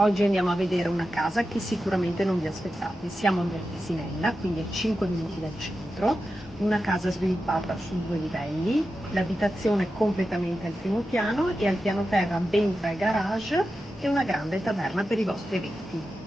Oggi andiamo a vedere una casa che sicuramente non vi aspettate. Siamo a Bertesinella, quindi a 5 minuti dal centro, una casa sviluppata su 2 livelli, l'abitazione completamente al primo piano e al piano terra ben 3 garage e una grande taverna per i vostri eventi.